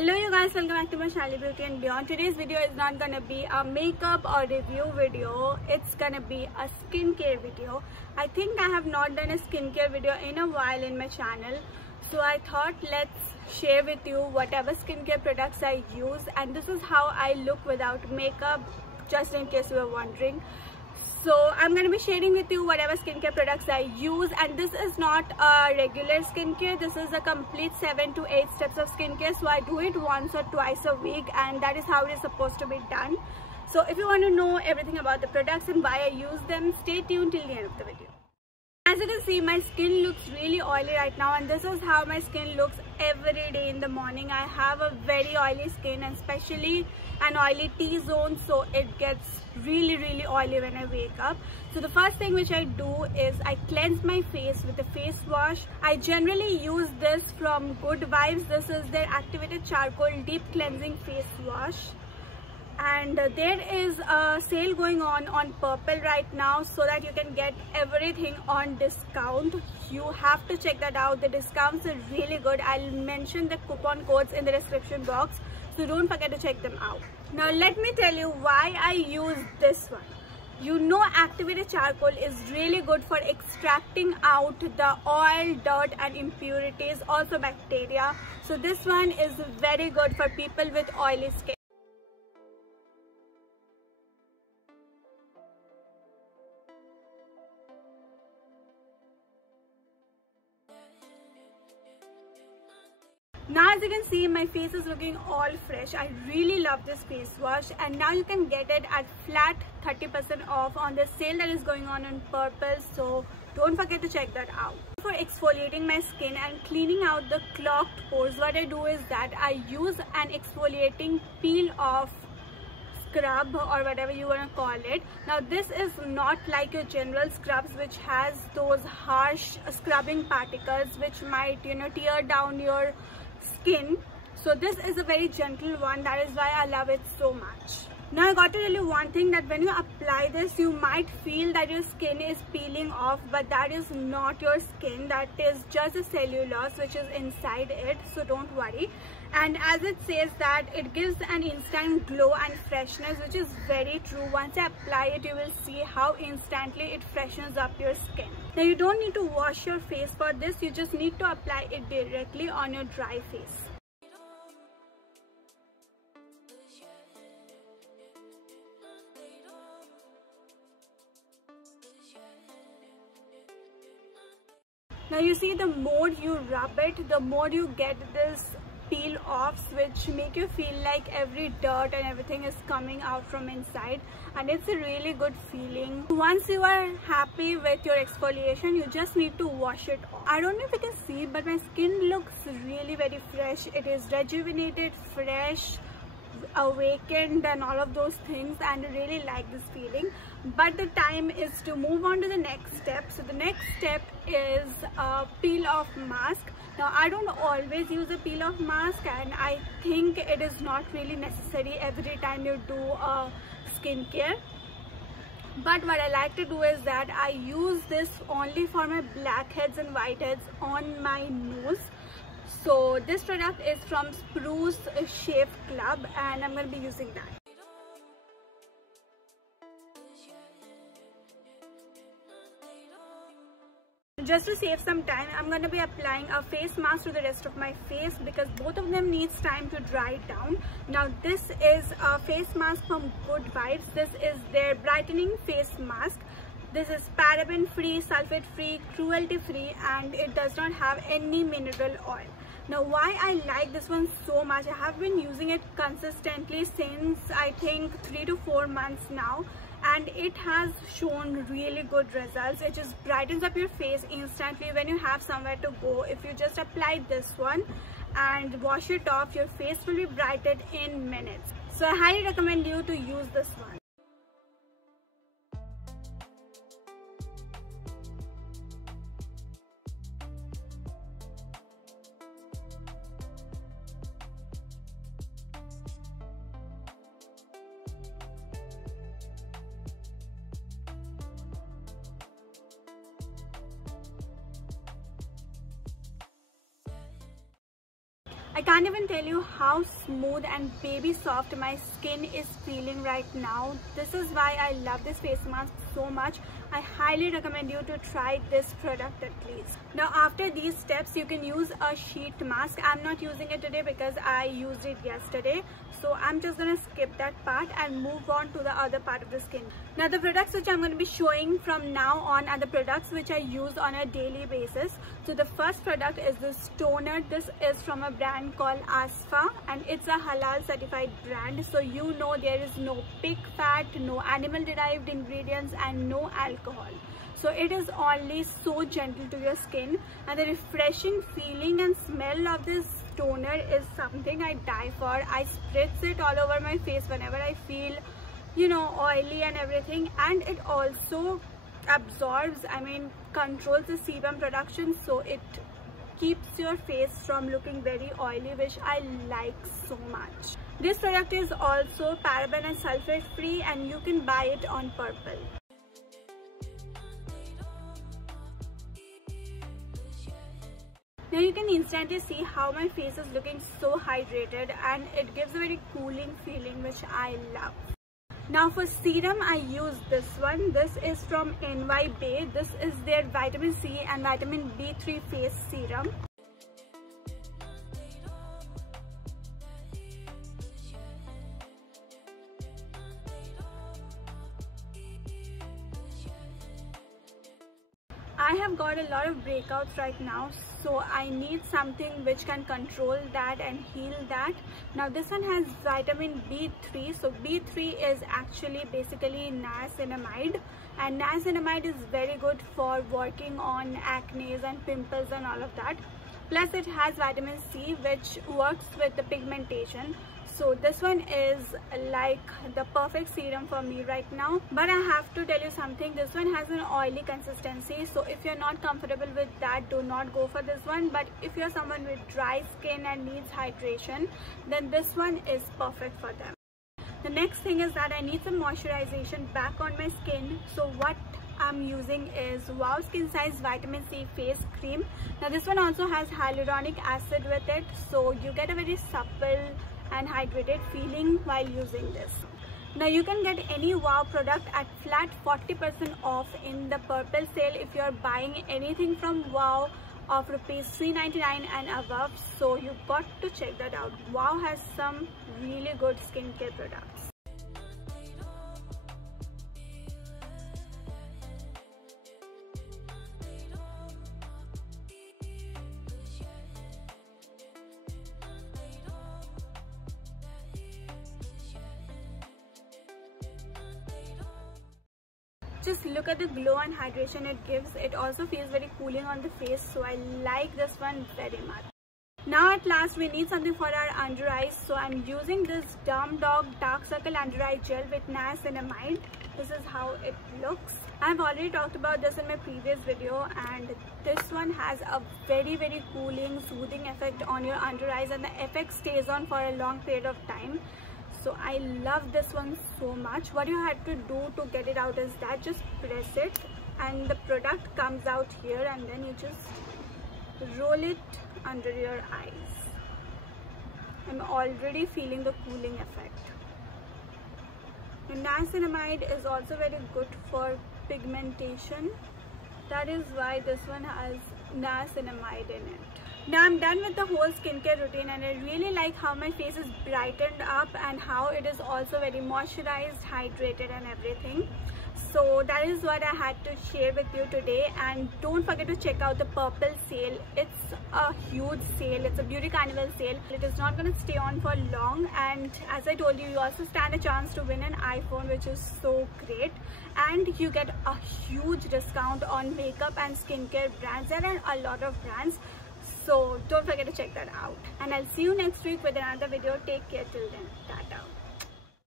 Hello you guys, welcome back to my Shali Beauty and Beyond. Today's video is not gonna be a makeup or review video, it's gonna be a skincare video. I think I have not done a skincare video in a while in my channel, so I thought let's share with you whatever skincare products I use, and this is how I look without makeup, just in case you were wondering. So I'm going to be sharing with you whatever skincare products I use, and this is not a regular skincare. This is a complete 7 to 8 steps of skincare. So I do it once or twice a week, and that is how it is supposed to be done. So if you want to know everything about the products and why I use them, stay tuned till the end of the video. As you can see, my skin looks really oily right now, and this is how my skin looks every day in the morning. I have a very oily skin, and especially an oily T-zone, so it gets really oily when I wake up. So the first thing which I do is I cleanse my face with a face wash. I generally use this from Good Vibes. This is their activated charcoal deep cleansing face wash, and there is a sale going on Purple right now, so that you can get everything on discount. You have to check that out. The discounts are really good. I'll mention the coupon codes in the description box, so don't forget to check them out. Now let me tell you why I use this one. You know, activated charcoal is really good for extracting out the oil, dirt and impurities, also bacteria. So this one is very good for people with oily skin. Now as you can see, my face is looking all fresh. I really love this face wash, and now you can get it at flat 30% off on the sale that is going on Purple, so don't forget to check that out. For exfoliating my skin and cleaning out the clogged pores, what I do is that I use an exfoliating peel off scrub or whatever you want to call it. Now this is not like your general scrubs which has those harsh scrubbing particles which might, tear down your skin. So this is a very gentle one. That is why I love it so much. Now I got to tell you one thing, that when you apply this, you might feel that your skin is peeling off, but that is not your skin. That is just a cellulose which is inside it, so don't worry. And as it says that it gives an instant glow and freshness, which is very true. Once I apply it, you will see how instantly it freshens up your skin. Now you don't need to wash your face for this. You just need to apply it directly on your dry face. Now you see, the more you rub it, the more you get this peel offs which make you feel like every dirt and everything is coming out from inside, and it's a really good feeling. Once you are happy with your exfoliation, you just need to wash it off. I don't know if you can see, but my skin looks really very fresh. It is rejuvenated, fresh, awakened and all of those things, and I really like this feeling. But the time is to move on to the next step. So the next step is a peel off mask. Now I don't always use a peel off mask, and I think it is not really necessary every time you do a skincare. But what I like to do is that I use this only for my blackheads and whiteheads on my nose. So this product is from Spruce Shave Club, and I'm going to be using that. Just to save some time, I'm going to be applying a face mask to the rest of my face, because both of them needs time to dry down. Now this is a face mask from Good Vibes. This is their brightening face mask. This is paraben free, sulfate free, cruelty free, and it does not have any mineral oil. Now why I like this one so much, I have been using it consistently since I think 3 to 4 months now, and it has shown really good results. It just brightens up your face instantly when you have somewhere to go. If you just apply this one and wash it off, your face will be brightened in minutes. So I highly recommend you to use this one. I can't even tell you how smooth and baby soft my skin is feeling right now. This is why I love this face mask so much. I highly recommend you to try this product at least. Now after these steps, you can use a sheet mask. I'm not using it today because I used it yesterday. So I'm just gonna skip that part and move on to the other part of the skin. Now the products which I'm gonna be showing from now on are the products which I use on a daily basis. So the first product is this toner. This is from a brand called Asfa and it's a halal certified brand. So you know there is no pig fat, no animal derived ingredients and no alcohol. So it is only so gentle to your skin, and the refreshing feeling and smell of this toner is something I die for. I spritz it all over my face whenever I feel, you know, oily and everything, and it also absorbs, controls the sebum production, so it keeps your face from looking very oily, which I like so much. This product is also paraben and sulfate free and you can buy it on Purplle. Now you can instantly see how my face is looking so hydrated, and it gives a very cooling feeling which I love. Now for serum, I use this one. This is from NY Bae. This is their vitamin C and vitamin B3 face serum. I have got a lot of breakouts right now, so I need something which can control that and heal that. Now this one has vitamin B3. So B3 is actually basically niacinamide, and niacinamide is very good for working on acne and pimples and all of that. Plus it has vitamin C which works with the pigmentation. So this one is like the perfect serum for me right now. But I have to tell you something, this one has an oily consistency, so if you're not comfortable with that, do not go for this one. But if you're someone with dry skin and needs hydration, then this one is perfect for them. The next thing is that I need some moisturization back on my skin. So what I'm using is Wow Skin Size Vitamin C Face Cream. Now this one also has hyaluronic acid with it, so you get a very supple and hydrated feeling while using this. Now you can get any Wow product at flat 40% off in the Purplle sale if you are buying anything from Wow of rupees 399 and above. So you got to check that out. Wow has some really good skincare products. Just look at the glow and hydration it gives. It also feels very cooling on the face, so I like this one very much. Now at last we need something for our under eyes, so I'm using this Derm Dog Dark Circle Under Eye Gel with niacinamide. This is how it looks. I've already talked about this in my previous video, and this one has a very cooling, soothing effect on your under eyes, and the effect stays on for a long period of time. So I love this one so much. What you have to do to get it out is that just press it and the product comes out here, and then you just roll it under your eyes. I'm already feeling the cooling effect. And niacinamide is also very good for pigmentation. That is why this one has niacinamide in it. Now I'm done with the whole skincare routine, and I really like how my face is brightened up and how it is also very moisturized, hydrated and everything. So that is what I had to share with you today, and don't forget to check out the Purplle sale. It's a huge sale. It's a beauty carnival sale. It is not going to stay on for long, and as I told you, you also stand a chance to win an iPhone, which is so great, and you get a huge discount on makeup and skincare brands. There are a lot of brands, so don't forget to check that out, and I'll see you next week with another video. Take care till then. Tata.